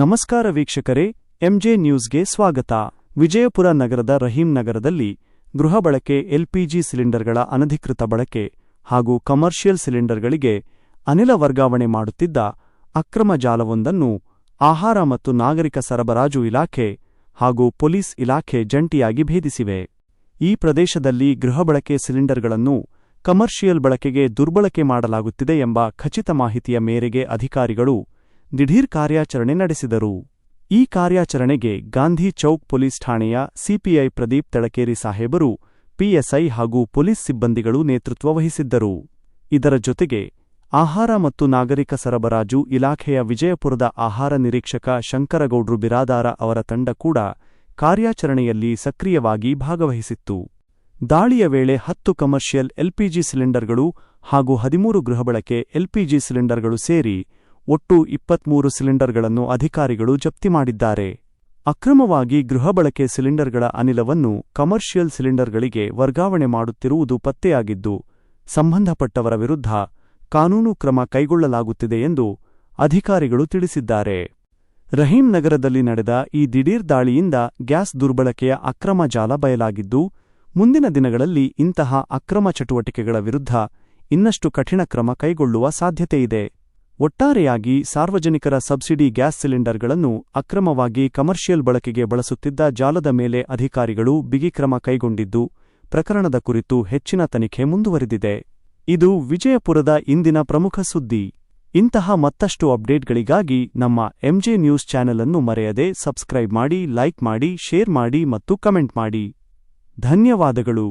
ನಮಸ್ಕಾರ ವೀಕ್ಷಕರೇ, ಎಂಜೆ ನ್ಯೂಸ್ಗೆ ಸ್ವಾಗತ. ವಿಜಯಪುರ ನಗರದ ರಹೀಂ ನಗರದಲ್ಲಿ ಗೃಹ ಬಳಕೆ ಎಲ್ಪಿಜಿ ಸಿಲಿಂಡರ್ಗಳ ಅನಧಿಕೃತ ಬಳಕೆ ಹಾಗೂ ಕಮರ್ಷಿಯಲ್ ಸಿಲಿಂಡರ್ಗಳಿಗೆ ಅನಿಲ ವರ್ಗಾವಣೆ ಮಾಡುತ್ತಿದ್ದ ಅಕ್ರಮ ಜಾಲವೊಂದನ್ನು ಆಹಾರ ಮತ್ತು ನಾಗರಿಕ ಸರಬರಾಜು ಇಲಾಖೆ ಹಾಗೂ ಪೊಲೀಸ್ ಇಲಾಖೆ ಜಂಟಿಯಾಗಿ ಭೇದಿಸಿವೆ. ಈ ಪ್ರದೇಶದಲ್ಲಿ ಗೃಹ ಬಳಕೆ ಸಿಲಿಂಡರ್ಗಳನ್ನು ಕಮರ್ಷಿಯಲ್ ಬಳಕೆಗೆ ದುರ್ಬಳಕೆ ಮಾಡಲಾಗುತ್ತಿದೆ ಎಂಬ ಖಚಿತ ಮಾಹಿತಿಯ ಮೇರೆಗೆ ಅಧಿಕಾರಿಗಳು ದಿಢೀರ್ ಕಾರ್ಯಾಚರಣೆ ನಡೆಸಿದರು. ಈ ಕಾರ್ಯಾಚರಣೆಗೆ ಗಾಂಧಿ ಚೌಕ್ ಪೊಲೀಸ್ ಠಾಣೆಯ ಸಿಪಿಐ ಪ್ರದೀಪ್ ತಳಕೇರಿ ಸಾಹೇಬರು, ಪಿಎಸ್ಐ ಹಾಗೂ ಪೊಲೀಸ್ ಸಿಬ್ಬಂದಿಗಳು ನೇತೃತ್ವ ವಹಿಸಿದ್ದರು. ಇದರ ಜೊತೆಗೆ ಆಹಾರ ಮತ್ತು ನಾಗರಿಕ ಸರಬರಾಜು ಇಲಾಖೆಯ ವಿಜಯಪುರದ ಆಹಾರ ನಿರೀಕ್ಷಕ ಶಂಕರಗೌಡ್ರು ಬಿರಾದಾರ ಅವರ ತಂಡ ಕೂಡ ಕಾರ್ಯಾಚರಣೆಯಲ್ಲಿ ಸಕ್ರಿಯವಾಗಿ ಭಾಗವಹಿಸಿತ್ತು. ದಾಳಿಯ ವೇಳೆ 10 ಕಮರ್ಷಿಯಲ್ ಎಲ್ಪಿಜಿ ಸಿಲಿಂಡರ್ಗಳು ಹಾಗೂ 13 ಗೃಹಬಳಕೆ ಎಲ್ಪಿಜಿ ಸಿಲಿಂಡರ್ಗಳು ಸೇರಿ ಒಟ್ಟು 23 ಸಿಲಿಂಡರ್ಗಳನ್ನು ಅಧಿಕಾರಿಗಳು ಜಪ್ತಿ ಮಾಡಿದ್ದಾರೆ. ಅಕ್ರಮವಾಗಿ ಗೃಹಬಳಕೆ ಸಿಲಿಂಡರ್ಗಳ ಅನಿಲವನ್ನು ಕಮರ್ಷಿಯಲ್ ಸಿಲಿಂಡರ್ಗಳಿಗೆ ವರ್ಗಾವಣೆ ಮಾಡುತ್ತಿರುವುದು ಪತ್ತೆಯಾಗಿದ್ದು, ಸಂಬಂಧಪಟ್ಟವರ ವಿರುದ್ಧ ಕಾನೂನು ಕ್ರಮ ಕೈಗೊಳ್ಳಲಾಗುತ್ತಿದೆ ಎಂದು ಅಧಿಕಾರಿಗಳು ತಿಳಿಸಿದ್ದಾರೆ. ರಹೀಂ ನಗರದಲ್ಲಿ ನಡೆದ ಈ ದಿಢೀರ್ ದಾಳಿಯಿಂದ ಗ್ಯಾಸ್ ದುರ್ಬಳಕೆಯ ಅಕ್ರಮ ಜಾಲ ಬಯಲಾಗಿದ್ದು, ಮುಂದಿನ ದಿನಗಳಲ್ಲಿ ಇಂತಹ ಅಕ್ರಮ ಚಟುವಟಿಕೆಗಳ ವಿರುದ್ಧ ಇನ್ನಷ್ಟು ಕಠಿಣ ಕ್ರಮ ಕೈಗೊಳ್ಳುವ ಸಾಧ್ಯತೆಯಿದೆ. ಒಟ್ಟಾರೆಯಾಗಿ ಸಾರ್ವಜನಿಕರ ಸಬ್ಸಿಡಿ ಗ್ಯಾಸ್ ಸಿಲಿಂಡರ್ಗಳನ್ನು ಅಕ್ರಮವಾಗಿ ಕಮರ್ಷಿಯಲ್ ಬಳಕೆಗೆ ಬಳಸುತ್ತಿದ್ದ ಜಾಲದ ಮೇಲೆ ಅಧಿಕಾರಿಗಳು ಬಿಗಿ ಕ್ರಮ ಕೈಗೊಂಡಿದ್ದು, ಪ್ರಕರಣದ ಕುರಿತು ಹೆಚ್ಚಿನ ತನಿಖೆ ಮುಂದುವರೆದಿದೆ. ಇದು ವಿಜಯಪುರದ ಇಂದಿನ ಪ್ರಮುಖ ಸುದ್ದಿ. ಇಂತಹ ಮತ್ತಷ್ಟು ಅಪ್ಡೇಟ್ಗಳಿಗಾಗಿ ನಮ್ಮ ಎಂಜೆ ನ್ಯೂಸ್ ಚಾನೆಲ್ ಅನ್ನು ಮರೆಯದೆ ಸಬ್ಸ್ಕ್ರೈಬ್ ಮಾಡಿ, ಲೈಕ್ ಮಾಡಿ, ಶೇರ್ ಮಾಡಿ ಮತ್ತು ಕಮೆಂಟ್ ಮಾಡಿ. ಧನ್ಯವಾದಗಳು.